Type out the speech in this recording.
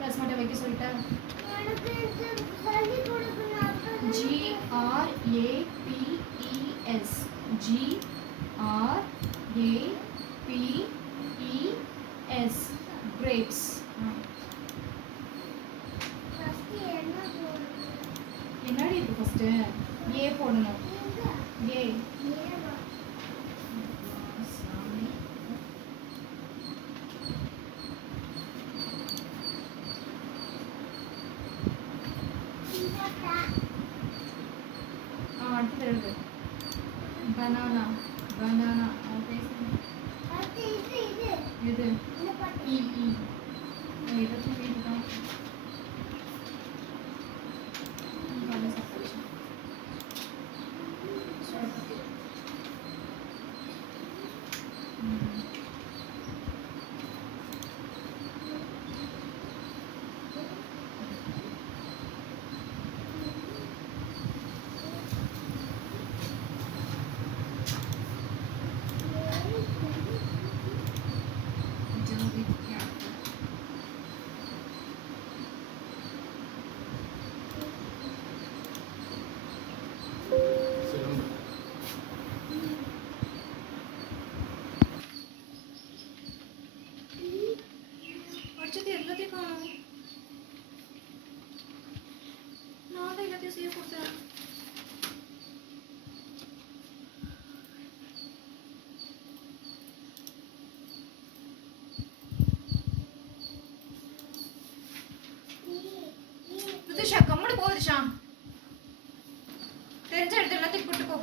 Plus மட்டும் வைக்க சொல்லிட்டேன். GRAPES GRAPES grapes. என்னடி இருக்கு ஃபர்ஸ்ட்? ஏ போடணும். ஏ அடுத்து எழுது. பனானா பனானா இது இ இதற்கு இதுதான் எல்லாத்தையும் காணும். நான் தான் எல்லாத்தையும் செய்ய கொடுத்தேன். ரிதுஷா கம்முனு போ ரிஷா. தெரிஞ்ச இடத்துல எல்லாத்தையும் கூட்டு போ.